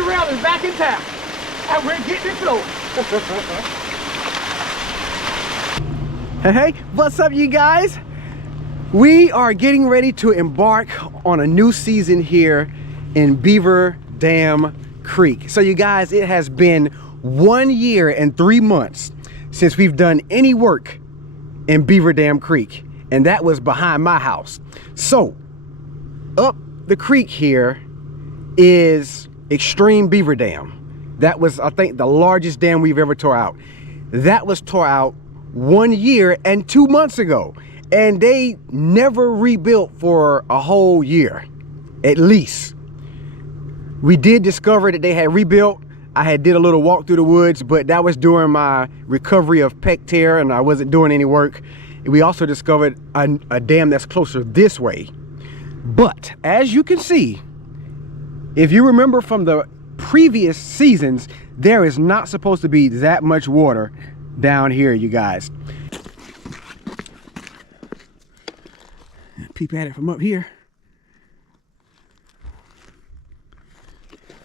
Terrell is back in town, and we're getting it flowing. Hey, what's up, you guys? We are getting ready to embark on a new season here in Beaver Dam Creek. So you guys, it has been 1 year and 3 months since we've done any work in Beaver Dam Creek, and that was behind my house. So up the creek here is Extreme Beaver Dam. That was, I think, the largest dam we've ever tore out. That was tore out 1 year and 2 months ago, and they never rebuilt for a whole year at least. We did discover that they had rebuilt. I did a little walk through the woods, but that was during my recovery of pec tear and I wasn't doing any work. We also discovered a dam that's closer this way. But as you can see, if you remember from the previous seasons, there is not supposed to be that much water down here, you guys. Peep at it from up here.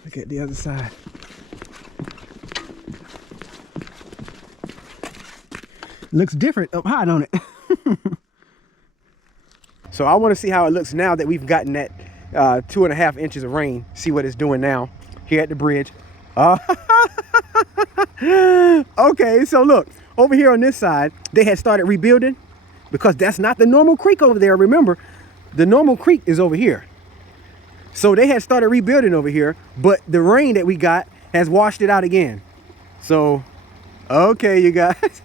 Look at the other side. Looks different up high, don't it? So I want to see how it looks now that we've gotten that 2.5 inches of rain. See what it's doing now here at the bridge. Okay, so look, over here on this side, they had started rebuilding because that's not the normal creek over there. Remember, the normal creek is over here. So they had started rebuilding over here, but the rain that we got has washed it out again. So, okay, you guys.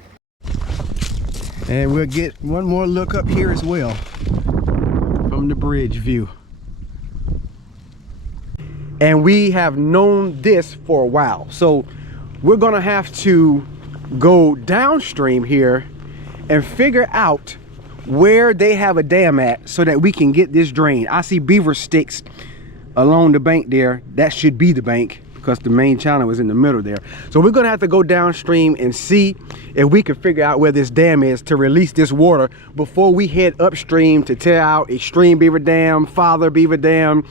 And we'll get one more look up here as well from the bridge view. And we have known this for a while. So we're gonna have to go downstream here and figure out where they have a dam at so that we can get this drained. I see beaver sticks along the bank there. That should be the bank because the main channel is in the middle there. So we're gonna have to go downstream and see if we can figure out where this dam is to release this water before we head upstream to tear out Extreme Beaver Dam, Father Beaver Dam,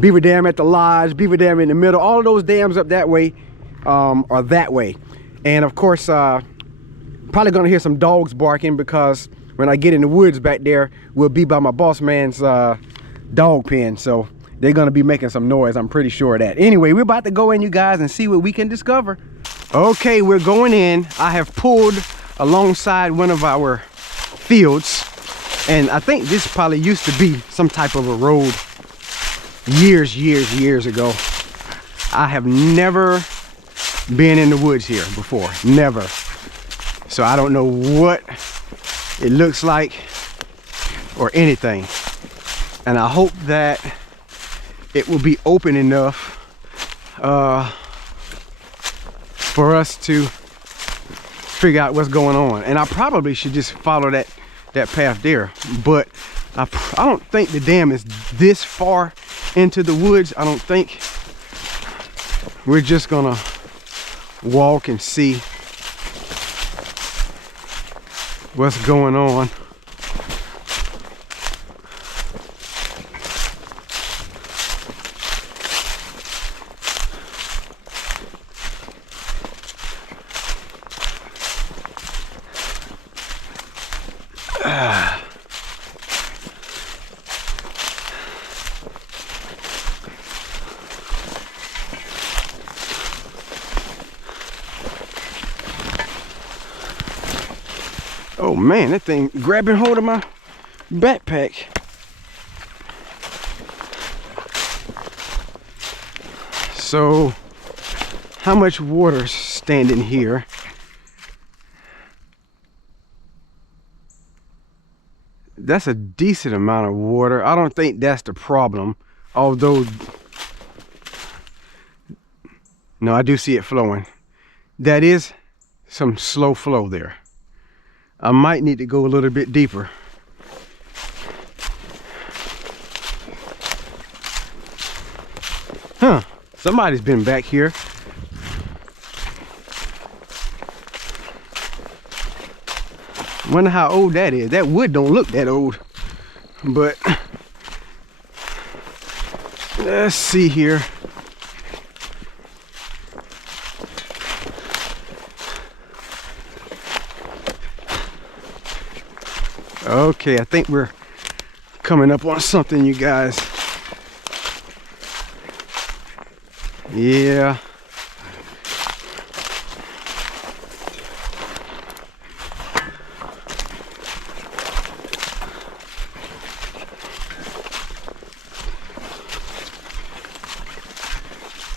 Beaver Dam at the lodge, Beaver Dam in the middle. All of those dams up that way are that way. And of course, probably gonna hear some dogs barking because when I get in the woods back there, we'll be by my boss man's dog pen. So they're gonna be making some noise, I'm pretty sure of that. Anyway, we're about to go in, you guys, and see what we can discover. Okay, we're going in. I have pulled alongside one of our fields, and I think this probably used to be some type of a road years ago. I have never been in the woods here before, never. So I don't know what it looks like or anything. And I hope that it will be open enough for us to figure out what's going on. And I probably should just follow that path there, but I don't think the dam is this far into the woods. I don't think. We're just gonna walk and see what's going on. Oh man, that thing grabbing hold of my backpack. So, how much water's standing here? That's a decent amount of water. I don't think that's the problem. Although, no, I do see it flowing. That is some slow flow there. I might need to go a little bit deeper. Huh, somebody's been back here. Wonder how old that is. That wood don't look that old, but let's see here. Okay, I think we're coming up on something, you guys. Yeah.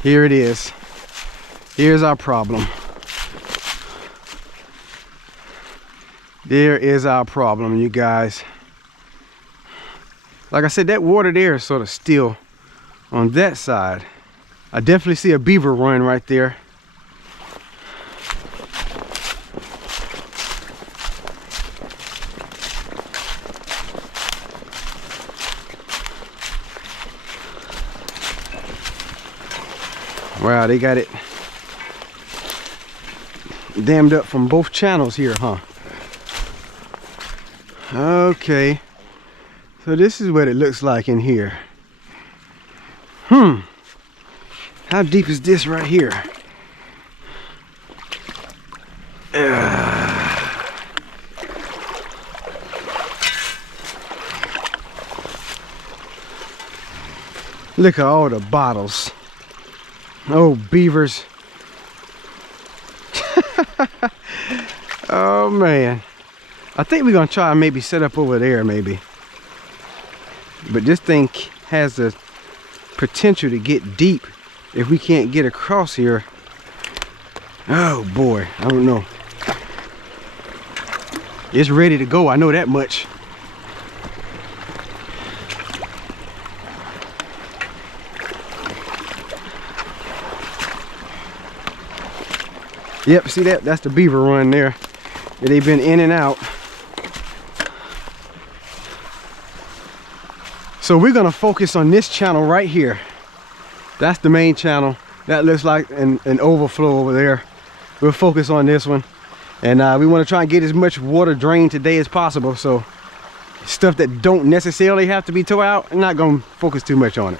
Here it is. Here's our problem. There is our problem, you guys. Like I said, that water there is sort of still on that side. I definitely see a beaver run right there. Wow, they got it dammed up from both channels here, huh? Okay, so this is what it looks like in here. How deep is this right here? Look at all the bottles. Oh, beavers. Oh man, I think we're gonna try and maybe set up over there maybe, but this thing has the potential to get deep if we can't get across here. Oh boy, I don't know. It's ready to go, I know that much. Yep, see that? That's the beaver run there. They've been in and out. So we're gonna focus on this channel right here. That's the main channel. That looks like an overflow over there. We'll focus on this one. And we wanna try and get as much water drained today as possible. So stuff that don't necessarily have to be towed out, I'm not gonna focus too much on it.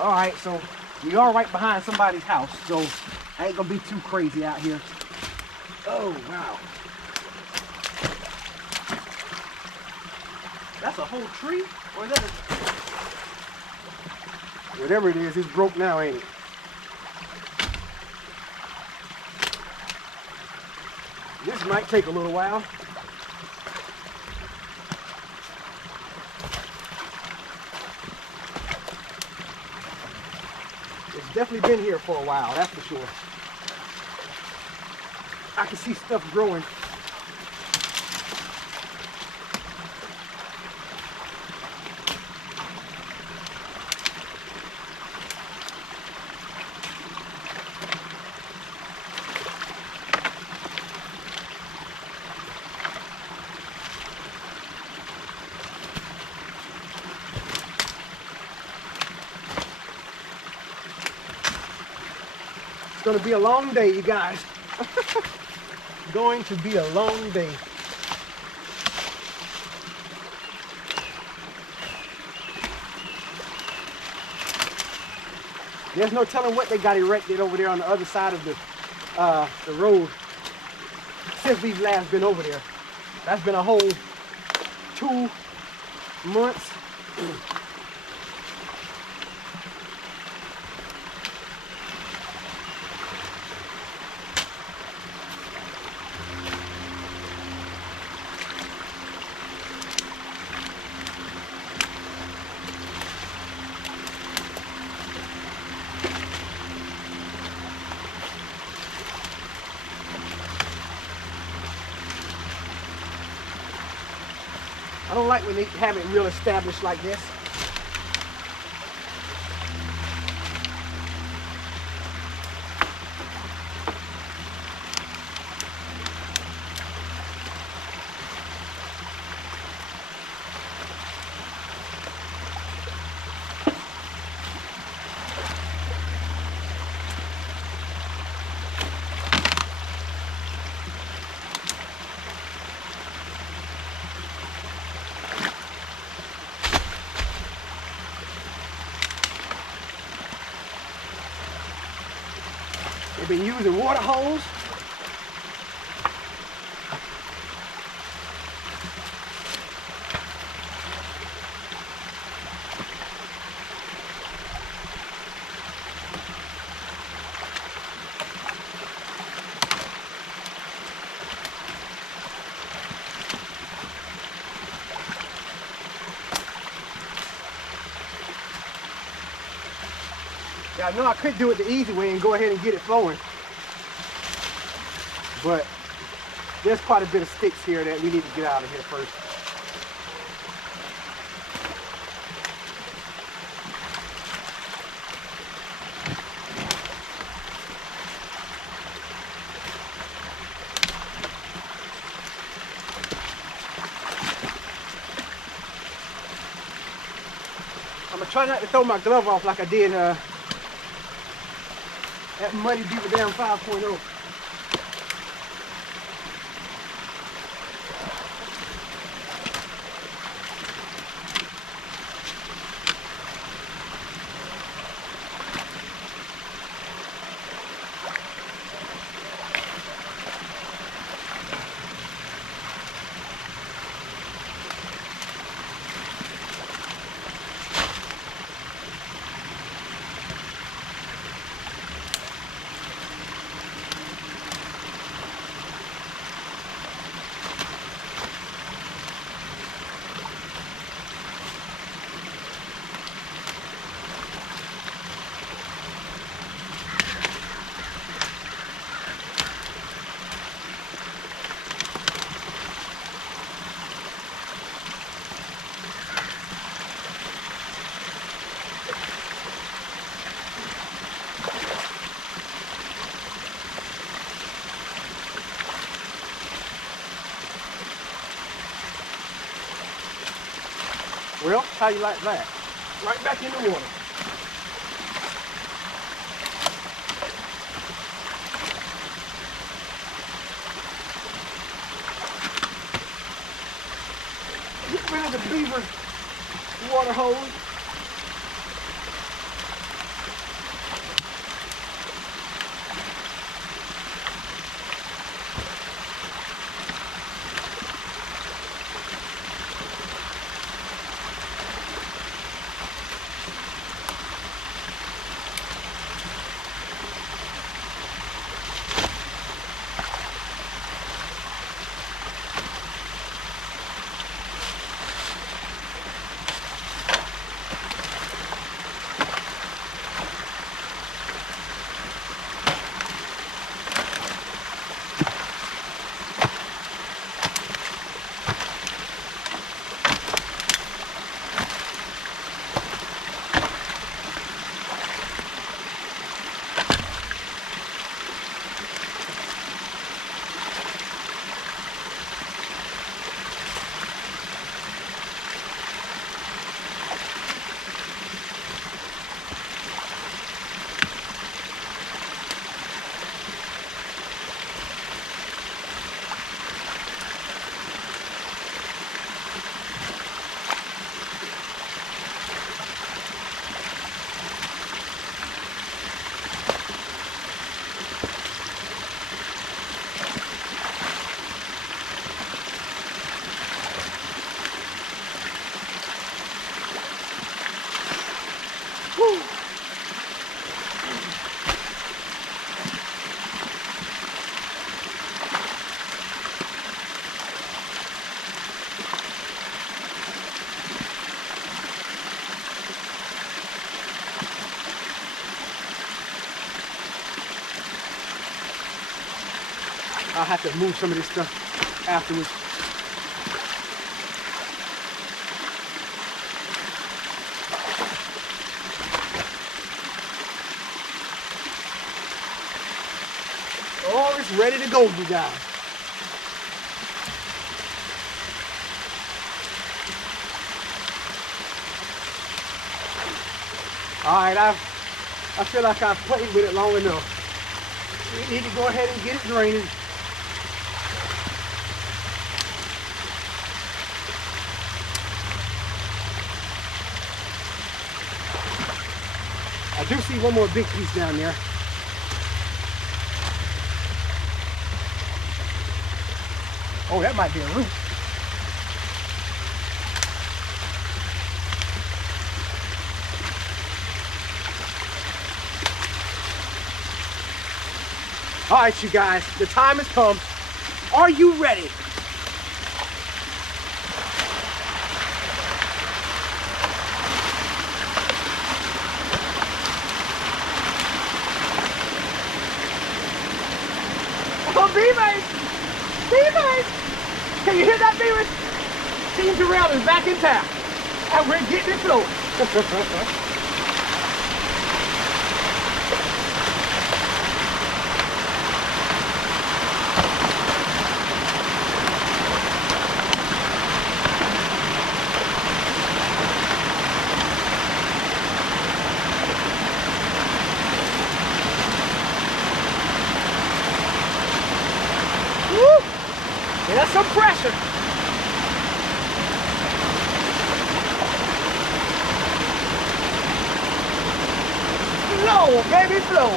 All right, so we are right behind somebody's house. So I ain't gonna be too crazy out here. Oh, wow. That's a whole tree? Or is that a... Whatever it is, it's broke now, ain't it? This might take a little while. It's definitely been here for a while, that's for sure. I can see stuff growing. It's gonna be a long day, you guys. Going to be a long day. There's no telling what they got erected over there on the other side of the road since we've last been over there. That's been a whole 2 months. I don't like when they have it real established like this. They've been using water hose. Yeah, I know I could do it the easy way and go ahead and get it flowing, but there's quite a bit of sticks here that we need to get out of here first. I'm gonna try not to throw my glove off like I did at Muddy Beaver Dam 5.0. Well, how you like that? Right back in the water. Get rid of the beaver water hose. I'll have to move some of this stuff afterwards. Oh, it's ready to go, you guys. All right, I feel like I've played with it long enough. We need to go ahead and get it draining. I do see one more big piece down there. Oh, that might be a root. All right, you guys, the time has come. Are you ready? Beaver! Beaver! Can you hear that, Beaver? Team Terrell is back in town, and we're getting it flowing. Woo! There's some pressure. Flow, baby, flow.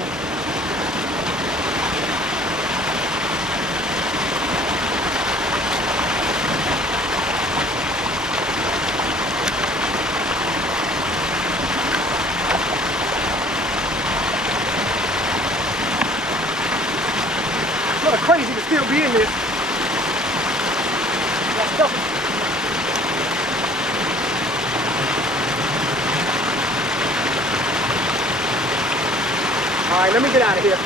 It's not crazy to still be in this. That's tough. All right, let me get out of here.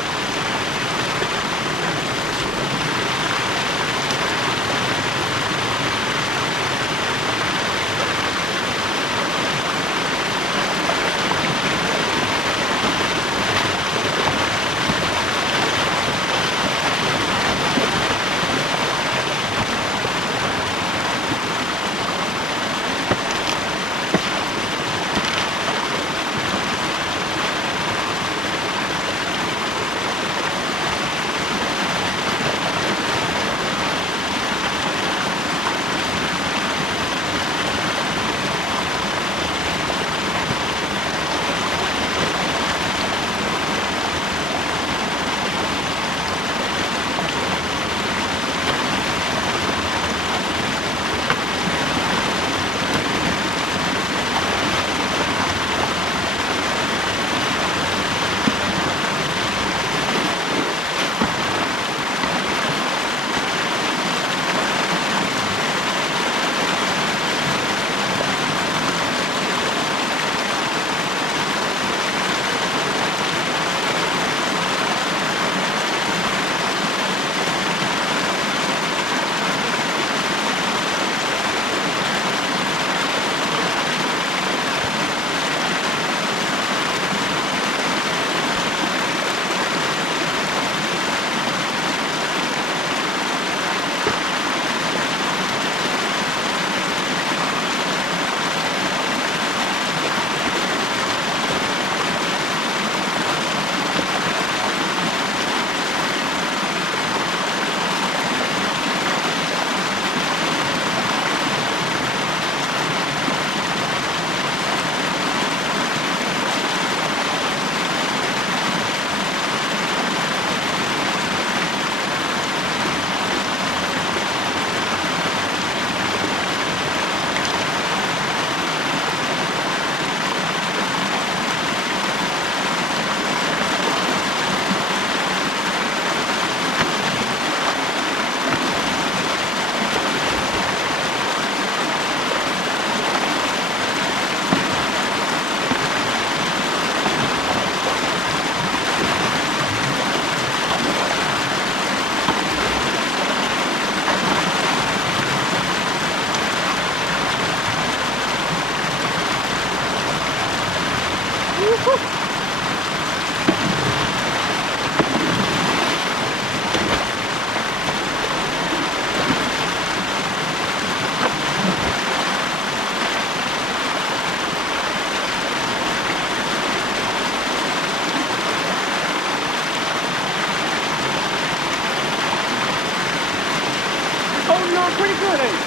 Pretty good, ain't it?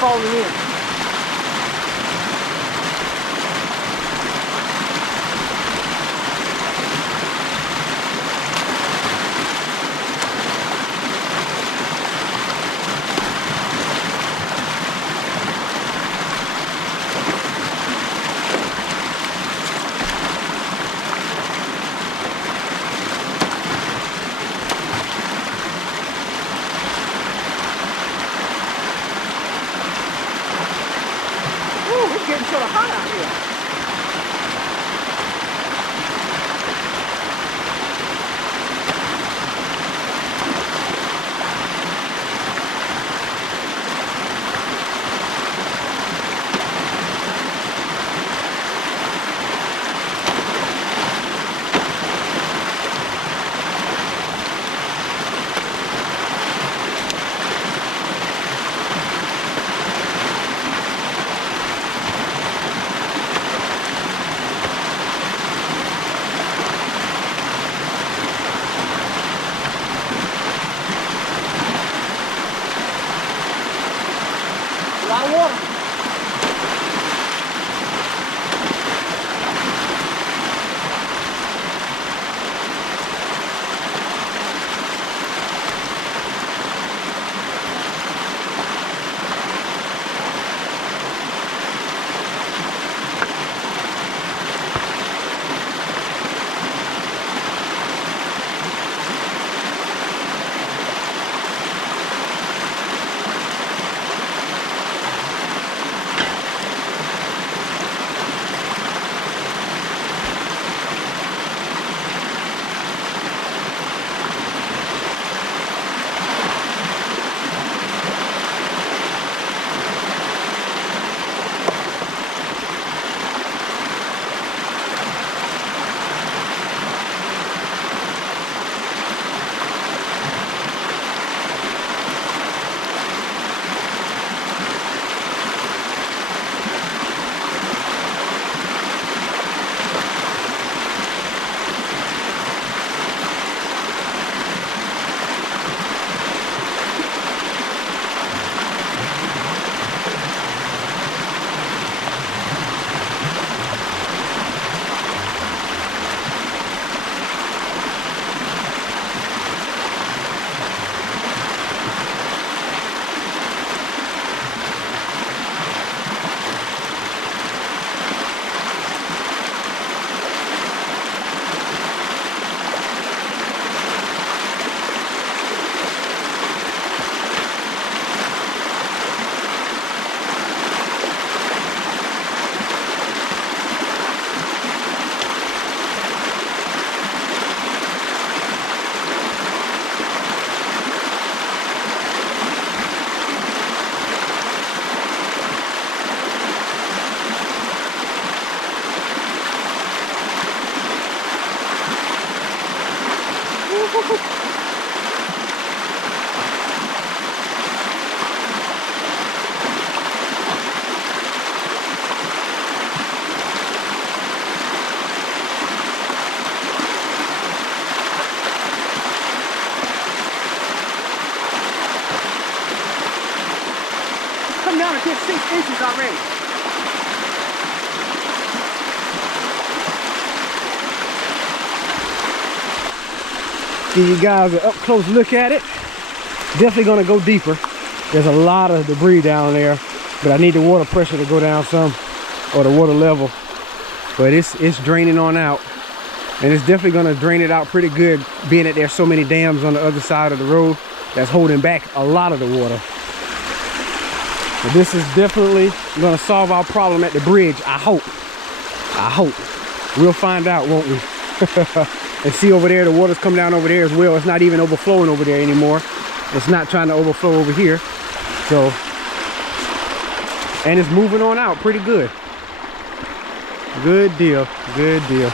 falling in. It's getting sort of hot out here. A lot of water. Come down to 6 inches already. Give you guys an up close look at it. Definitely gonna go deeper. There's a lot of debris down there, but I need the water pressure to go down some, or the water level. But it's draining on out, and it's definitely gonna drain it out pretty good, being that there's so many dams on the other side of the road that's holding back a lot of the water. But this is definitely gonna solve our problem at the bridge. I hope. We'll find out, won't we? And see over there, the water's come down over there as well. It's not even overflowing over there anymore. It's not trying to overflow over here. So, and it's moving on out pretty good. Good deal, good deal.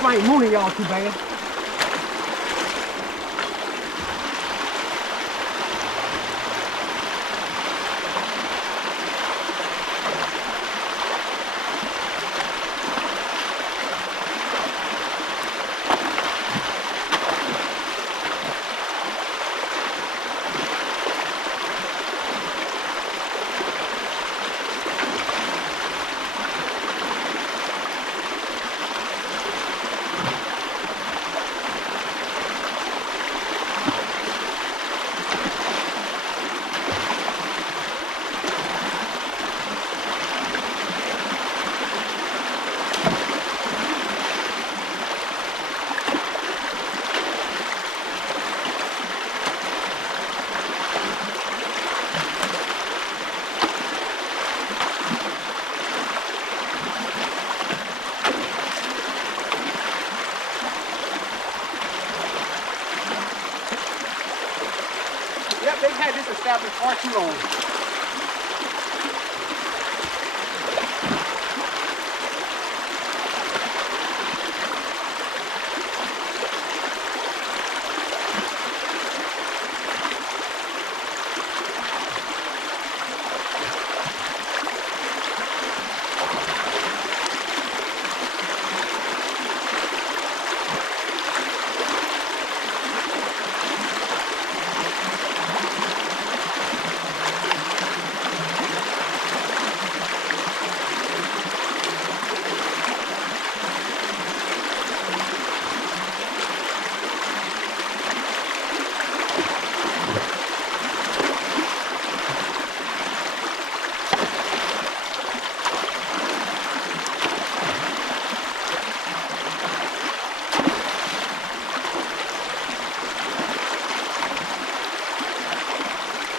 hope I ain't mooning y'all too bad. Yep, they've had this established far too long.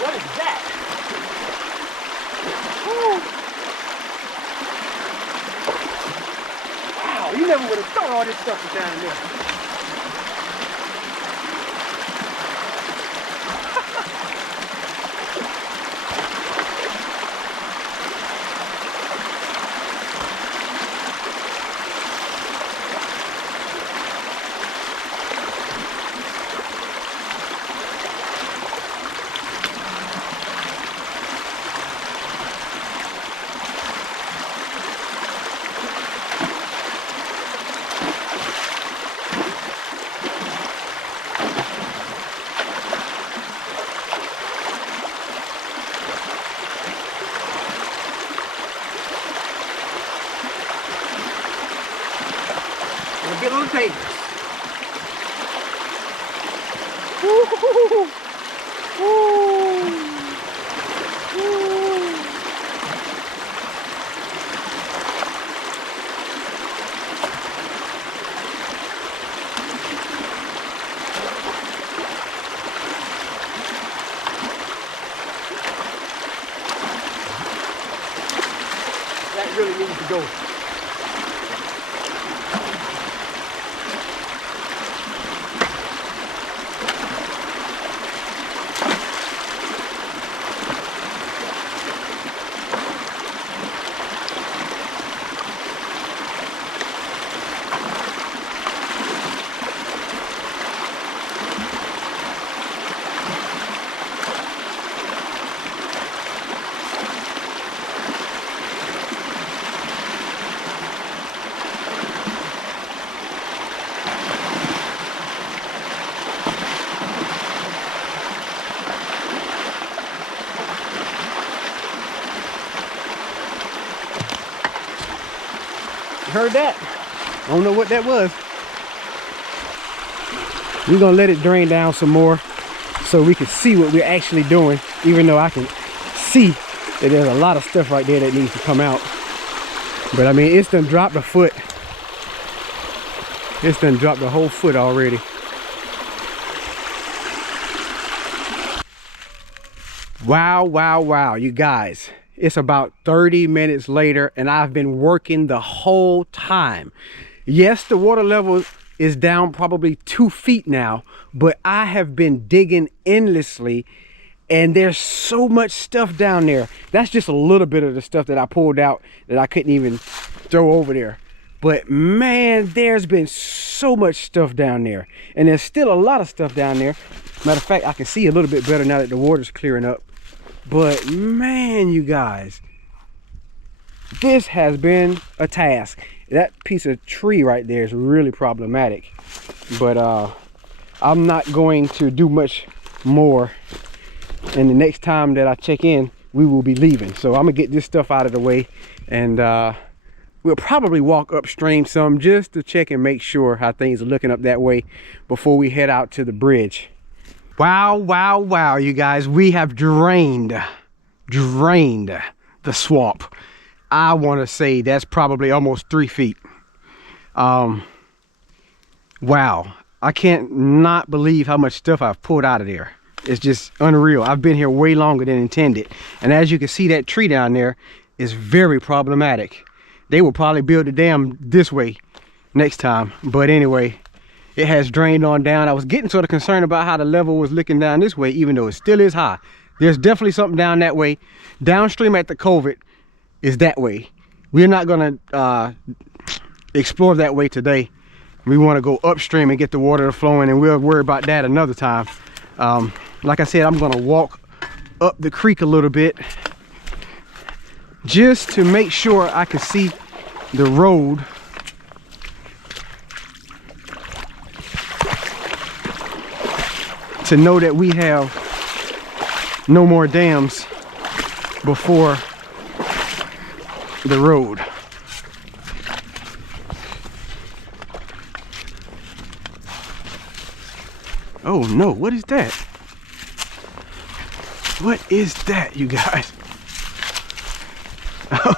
What is that? Woo. Wow, you never would have thought all this stuff was down there. Get on the table. Woo-hoo-hoo-hoo. Woo. Woo. That really needs to go. Heard that? I don't know what that was. We're gonna let it drain down some more so we can see what we're actually doing, even though I can see that there's a lot of stuff right there that needs to come out. But I mean, it's done dropped a foot. It's done dropped a whole foot already. Wow, wow, wow, you guys. It's about 30 minutes later and I've been working the whole time. Yes, the water level is down probably 2 feet now, but I have been digging endlessly and there's so much stuff down there. That's just a little bit of the stuff that I pulled out that I couldn't even throw over there. But man, there's been so much stuff down there, and there's still a lot of stuff down there. Matter of fact, I can see a little bit better now that the water's clearing up. But man, you guys, this has been a task. That piece of tree right there is really problematic, but I'm not going to do much more. And the next time that I check in, we will be leaving. So I'm gonna get this stuff out of the way, and we'll probably walk upstream some just to check and make sure how things are looking up that way before we head out to the bridge. Wow, wow, wow, you guys, we have drained the swamp. I want to say that's probably almost 3 feet. Wow, I can't not believe how much stuff I've pulled out of there. It's just unreal. I've been here way longer than intended. And as you can see, that tree down there is very problematic. They will probably build the dam this way next time. But anyway, it has drained on down. I was getting sort of concerned about how the level was looking down this way, even though it still is high. There's definitely something down that way. Downstream at the culvert is that way. We're not gonna explore that way today. We want to go upstream and get the water flowing, and we'll worry about that another time. Like I said, I'm gonna walk up the creek a little bit just to make sure I can see the road. To know that we have no more dams before the road. Oh no, what is that? What is that, you guys? Oh.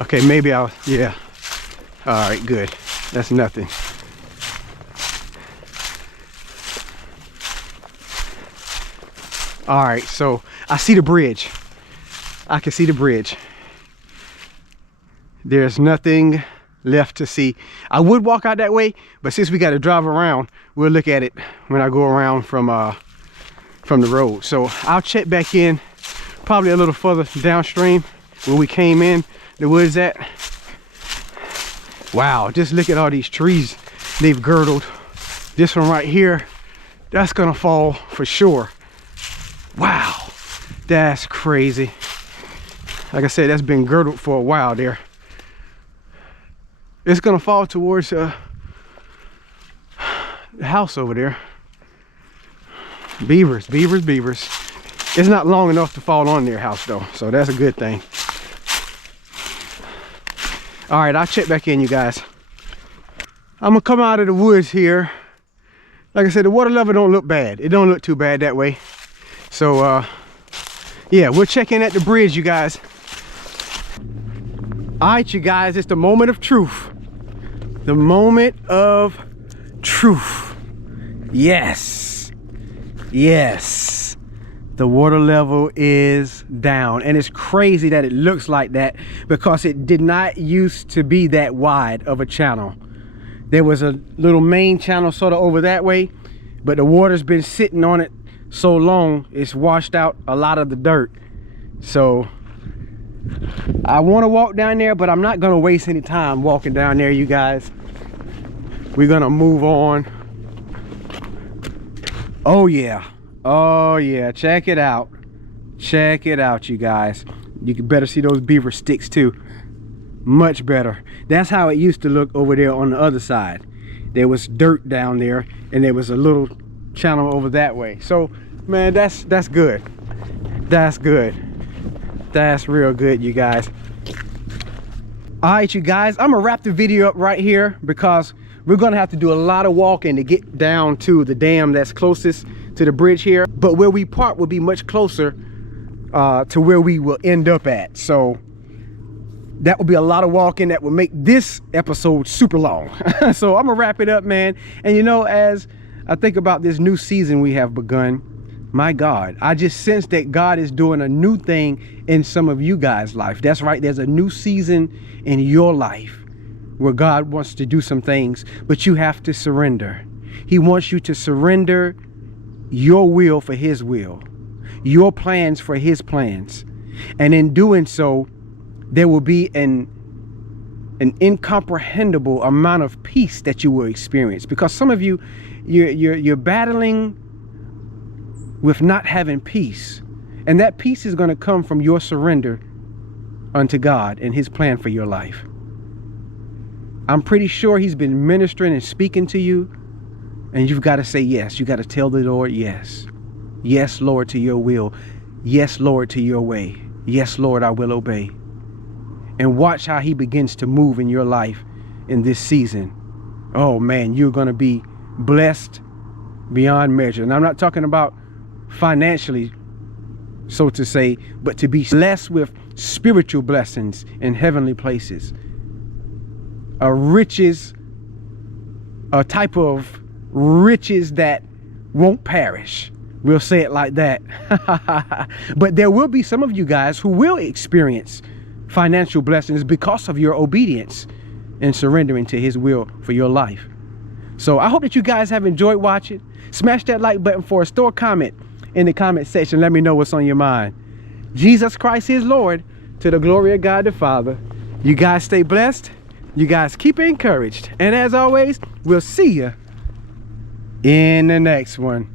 Okay, maybe I'll, yeah. All right, good. That's nothing. All right, so I see the bridge. I can see the bridge. There's nothing left to see. I would walk out that way, but since we got to drive around, we'll look at it when I go around from the road. So I'll check back in probably a little further downstream where we came in the woods at. Wow, just look at all these trees they've girdled. This one right here, that's gonna fall for sure. Wow, that's crazy. Like I said, that's been girdled for a while there. It's gonna fall towards the house over there. Beavers. It's not long enough to fall on their house though, so that's a good thing. All right, I'll check back in, you guys. I'm gonna come out of the woods here. Like I said, the water level don't look bad. It don't look too bad that way. So yeah, we'll check in at the bridge, you guys. All right, you guys, it's the moment of truth. The moment of truth. Yes, yes, the water level is down, and it's crazy that it looks like that because it did not used to be that wide of a channel. There was a little main channel sort of over that way, but the water's been sitting on it so long it's washed out a lot of the dirt. So I want to walk down there, but I'm not going to waste any time walking down there, you guys. We're going to move on. Oh yeah, check it out. Check it out, you guys. You can better see those beaver sticks too. Much better. That's how it used to look over there on the other side. There was dirt down there, and there was a little channel over that way. So man, that's good. That's good. That's real good, you guys. All right, you guys, I'm gonna wrap the video up right here because we're gonna have to do a lot of walking to get down to the dam that's closest to the bridge here, but where we park will be much closer to where we will end up at. So that will be a lot of walking that will make this episode super long. So I'm gonna wrap it up, man. And you know, as I think about this new season we have begun, my God, I just sense that God is doing a new thing in some of you guys' life. That's right, there's a new season in your life where God wants to do some things, but you have to surrender. He wants you to surrender your will for his will. your plans for his plans. And in doing so, there will be an incomprehensible amount of peace that you will experience. Because some of you, you're battling with not having peace. And that peace is going to come from your surrender unto God and his plan for your life. I'm pretty sure he's been ministering and speaking to you, and you've got to say yes. You got to tell the Lord yes. Yes, Lord, to your will. Yes, Lord, to your way. Yes, Lord, I will obey. And watch how he begins to move in your life in this season. Oh man, you're going to be blessed beyond measure. And I'm not talking about financially, so to say, but to be blessed with spiritual blessings in heavenly places. Riches, a type of riches that won't perish. We'll say it like that. But there will be some of you guys who will experience financial blessings because of your obedience and surrendering to his will for your life. So I hope that you guys have enjoyed watching. Smash that like button for us. Throw a comment in the comment section. Let me know what's on your mind. Jesus Christ is Lord, to the glory of God the Father. You guys stay blessed. You guys keep encouraged. And as always, we'll see you in the next one.